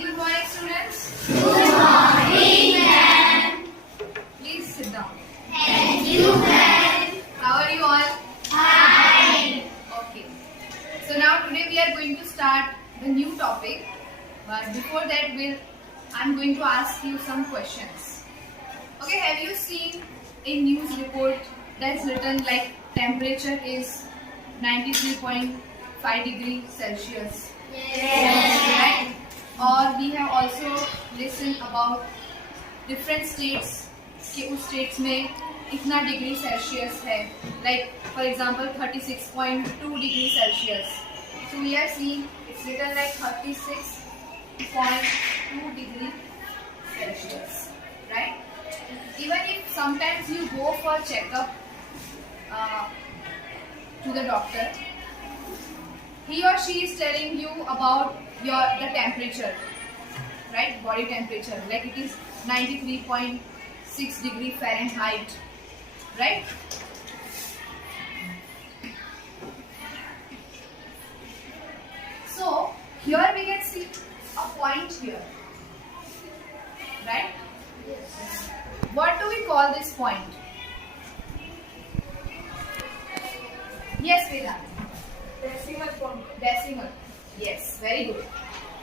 good morning, students. Good morning, ma'am. Please sit down. Thank you, ma'am. How are you all? Fine. Okay. So now today we are going to start the new topic. But before that, I'm going to ask you some questions. Okay, have you seen a news report that's written like temperature is 93.5 degrees Celsius? Yes. Right? Or we have also listened about different states कि उस states में इतना degree Celsius है, like for example 36.2 degree Celsius. So we are seeing it's written like 36.2 degree Celsius, right? Even if sometimes you go for checkup to the doctor, he or she is telling you about the temperature, right? Body temperature, like it is 93.6 degree Fahrenheit, right? So here we can see a point here, right? What do we call this point? Yes, Vedant. Decimal point. Decimal. Yes, very good.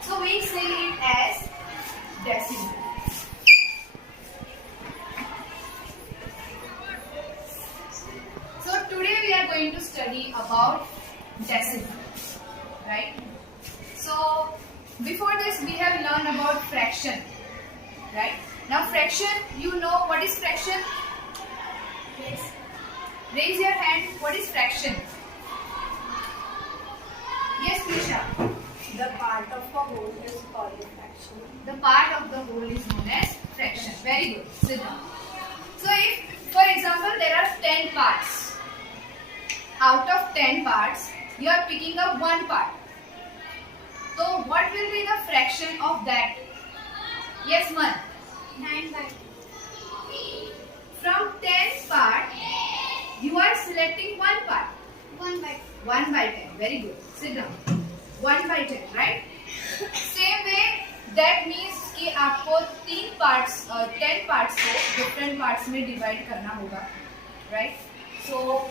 So we say it as decimal. So today we are going to study about decimal, right? So before this we have learned about fraction, right? Now fraction, you know what is fraction? Yes. Raise your hand. What is fraction? Yes, Prisha. The part of a whole is called a fraction. The part of the whole is known as fraction. Very good. Sit down. So if, for example, there are 10 parts. Out of 10 parts, you are picking up one part. So what will be the fraction of that? Yes, Man. 9 by From 10 parts, you are selecting one part. 1 by 1 by 10. Very good. Sit down. 1 by 10, right? Same way, that means कि आपको 10 parts को different parts में divide करना होगा, right? So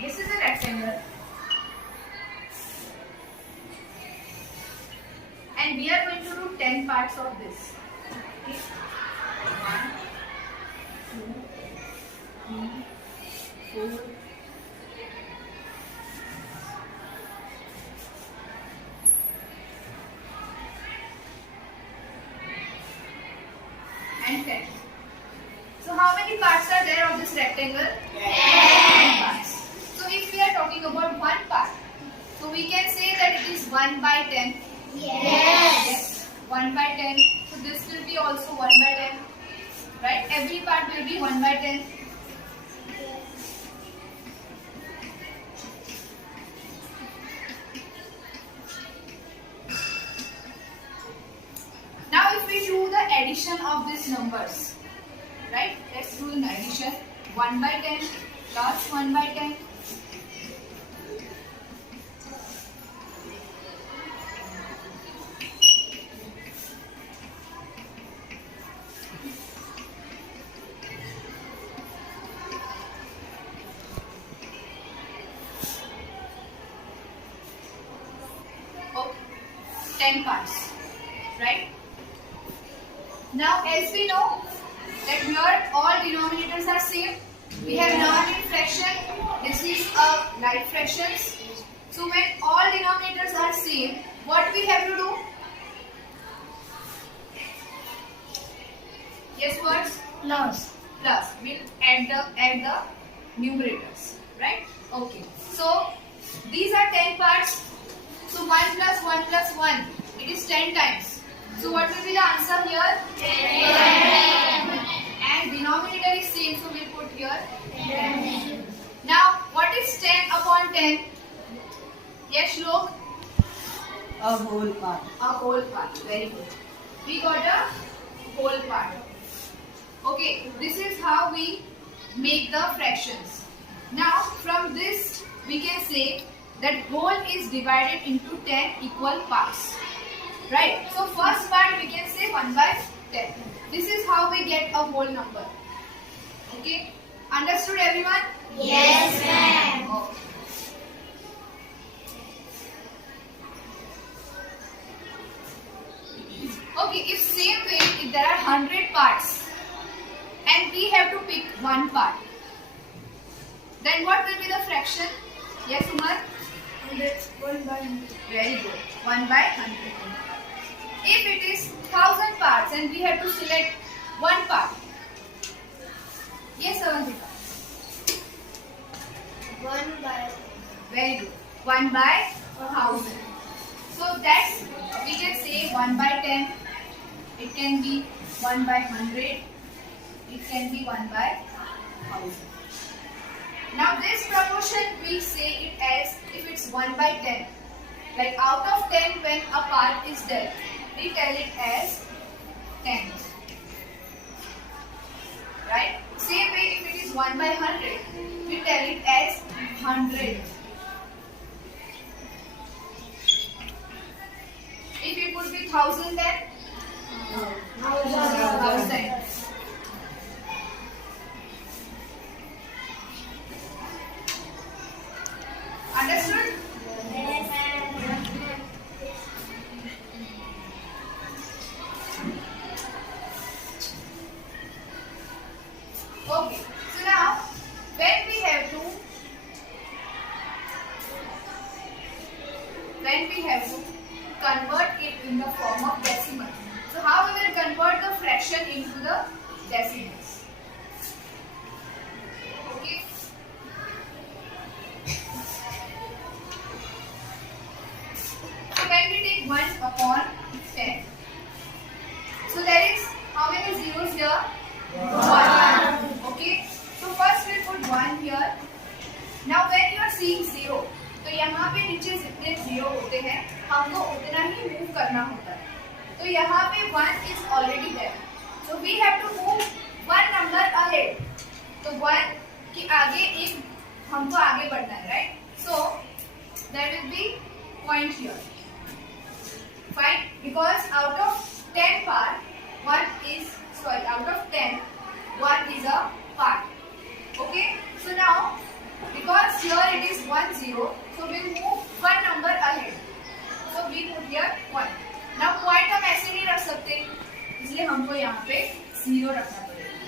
this is a rectangle, and we are going to do 10 parts of this. Okay? 1, 2, 3, 4, and 10. So how many parts are there of this rectangle? 10 parts. So if we are talking about one part, so we can say that it is 1 by 10. Yes. 1 by 10. So this will be also 1 by 10. Right? Every part will be 1 by 10. Now if we do the addition of these numbers, right? Let's do an addition. 1 by 10 plus 1 by 10. Okay, 10 parts, right? Now as we know that here all denominators are same. We have learned in fraction, this is a like fractions. So when all denominators are same, what we have to do? Yes, words? Plus. Plus. We'll add the numerators, right? Okay. So these are 10 parts. So 1 plus 1 plus 1, it is 10 times. So what will be the answer here? 10. And denominator is same, so we'll put here 10. Now what is 10 upon 10? Yes, Shlok? A whole part. A whole part. Very good. We got a whole part. Okay, this is how we make the fractions. Now from this we can say that whole is divided into 10 equal parts. Right? So first part we can say 1 by 10. This is how we get a whole number. Okay? Understood everyone? Yes, ma'am. Okay, if same way, if there are 100 parts and we have to pick one part, then what will be the fraction? Yes, Umar? 1 by 100. Very good. 1 by 100. If it is 1000 parts and we have to select one part. Yes, Avantika. 1 by Very good. 1 by 1000. So that's, we can say 1 by 10. It can be 1 by 100. It can be 1 by 1000. Now this proportion we say it as if it's 1 by 10. Like out of 10 when a part is there, we tell it as 10. Right? Same way if it is 1 by 100, we tell it as 100. If it would be 1000 then? 1000. Understood? Yes, ma'am. Okay. So now, when we have to convert it in the form of decimal. So how we will convert the fraction into the decimals? Okay. So when we take 1 upon 10. So there is how many zeros here? 1. Okay. So first we put 1 here. Now when you are seeing 0, तो यहाँ पे नीचे जितने 0 होते हैं हमको उतना ही move करना होता है. तो यहाँ पे 1 is already there. So we have to move one number ahead. तो 1 के आगे एक हमको आगे बढ़ना है, right? So there will be point here. Fine, because out of 10 part, out of 10, 1 is a part. Okay, so now because here it is 1 0, so we'll move one number ahead. So we put here 1. Now point हम ऐसे नहीं रख सकते, इसलिए हमको यहाँ पे 0 रखना पड़ेगा.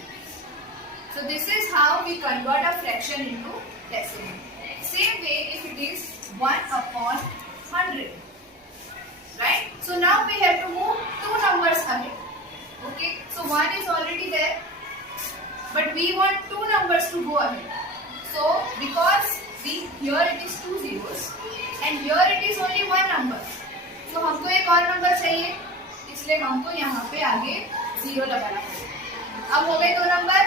So this is how we convert a fraction into decimal. Same way if it is 1 upon 100. Right? So now we have to move two numbers ahead. Okay? So 1 is already there. But we want two numbers to go ahead. So because here it is 2 zeros and here it is only one number. So हमको एक और number चाहिए, इसलिए हमको यहाँ पे आगे 0 लगाना पड़ेगा. अब हो गए दो नंबर,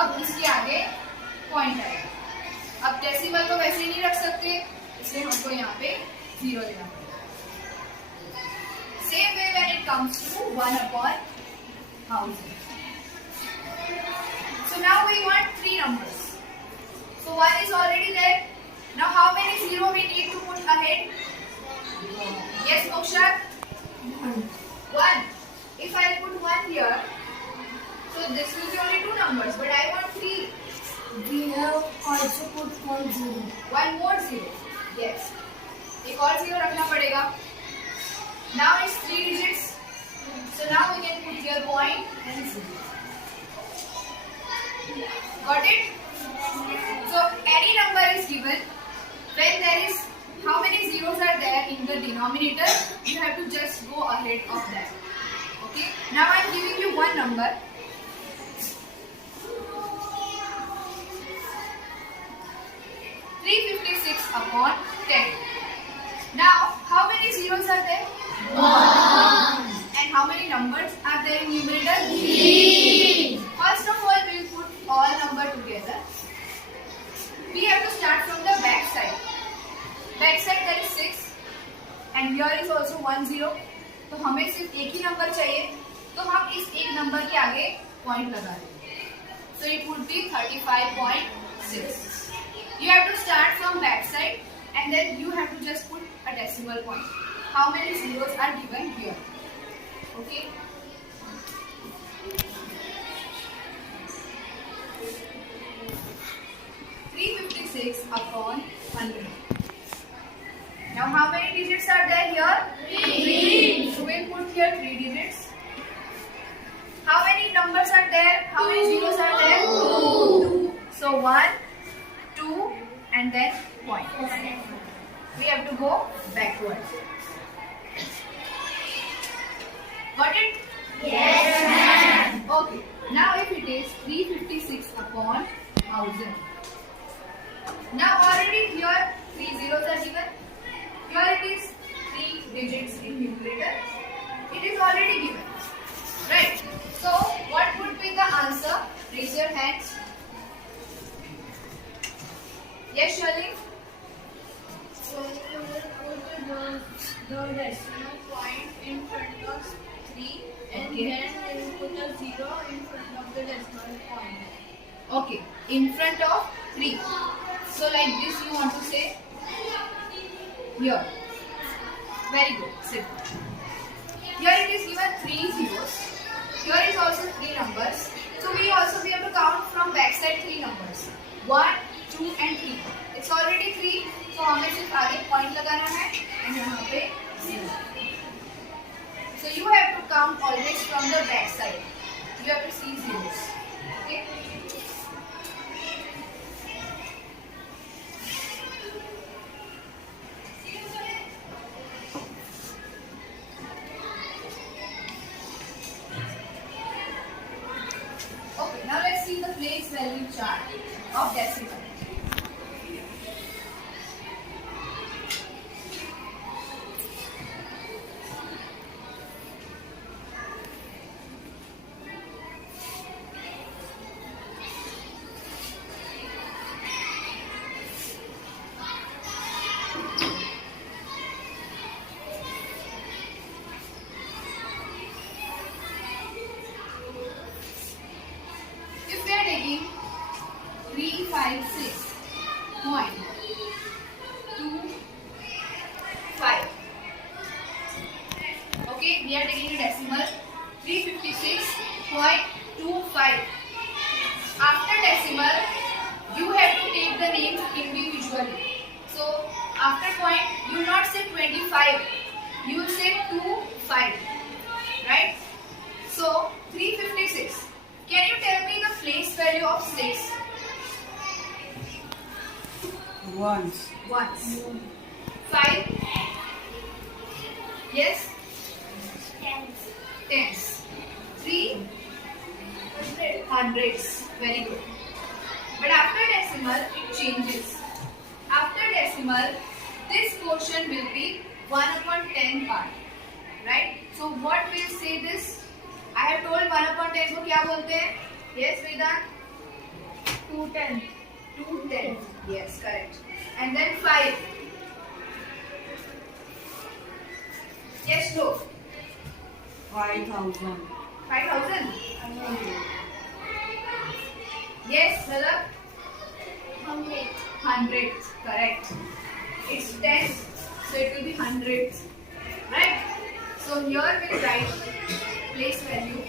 अब इसके आगे पॉइंट आएगा. अब डेसिमल को वैसे नहीं रख सकते, इसलिए हमको यहाँ पे 0 लेना पड़ेगा. Same way when it comes to 1 upon 1000. So now we want 3 numbers. So 1 is already there. Now how many 0 we need to put ahead? Yes, Moksha? 1. If I put 1 here, so this will be only 2 numbers, but I want 3. We have also put 1 0. One more 0. Yes. एक और 0 रखना पड़ेगा. Now it's 3 digits. So now we can put here point and 0. Got it? So any number is given. When there is how many zeros are there in the denominator, you have to just go ahead of that. Okay. Now I am giving you one number. upon 10. Now, how many zeros are there? 1. And how many numbers are there in numerator? 3. First of all, we will put all number together. We have to start from the back side. Back side there is 6 and here is also 1 0. तो हमें सिर्फ एक ही number चाहिए, तो हम इस एक number के आगे पॉइंट लगा देंगे. So it would be 35.6. You have to start from back side and then you have to just put a decimal point. How many zeros are given here? Okay. (356 upon 100). Now how many digits are there here? 3. So we'll put here 3 digits. How many numbers are there? How many zeros are there? 2. So 1, 2 and then point. We have to go backwards. Got it? Yes, ma'am. Okay. Now if it is 356 upon 1000. Now already here 3 zeros are given. Here it is 3 digits in numerator. It is already given. Right. So what would be the answer? Raise your hands. Yes, Shirley? So you will put the decimal point in front of 3 and Okay. then you will put a 0 in front of the decimal point. Okay. In front of 3. So like this you want to say? Here. Very good. Sit. Here it is given 3 zeros. Here is also 3 numbers. So we have to count from backside 3 numbers. 1, 2 and 3. It's already 3. So हमें सिर्फ आगे point लगाना है and यहाँ पे 0. So you have to count always from the backside. You have to see zeros. Okay. Okay, now let's see the place value chart of decimal. If we are taking 356.25. Okay, we are taking a decimal 356.25. After decimal, you have to take the names individually. So after point, you will not say 25. You will say 25. Right? So 356. Can you tell me the place value of 6? Once. Once. 5. Yes? Tens. 3. Hundreds. Very good. But after decimal, it changes. After decimal, this portion will be 1/10 part. Right? So what will say this? I have told 1/10 को क्या बोलते हैं? Yes, Vedant? 210. 210. Yes, correct. And then 5. Yes, look. 5,000. 5,000. Yes, Zalak? 100. 100. Correct. It's 10, so it will be hundreds. Right? So here we'll write place value.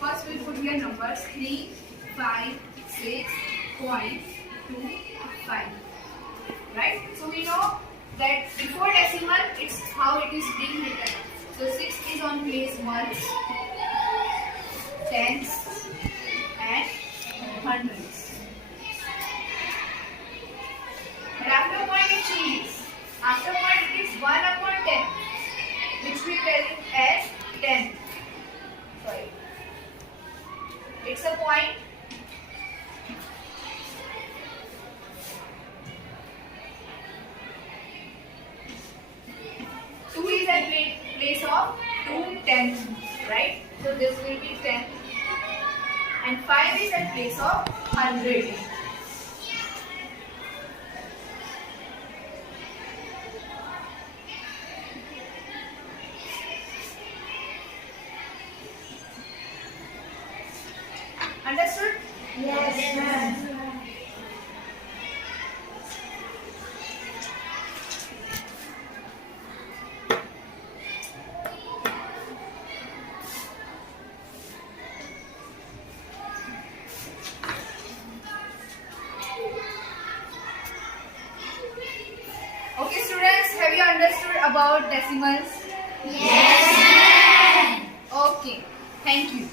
First we'll put here numbers 356.25. Right? So we know that before decimal, it's how it is being written. So 6 is on place ones, tens, and hundreds. But after point it changes. After point it is 1/10, which we tell it as 10. Sorry. It's a point. Two is at place of 210, right? So this will be 10. And 5 is at place of 100. Understood? Yes, ma'am. about decimals? Yes, ma'am. Okay. Thank you.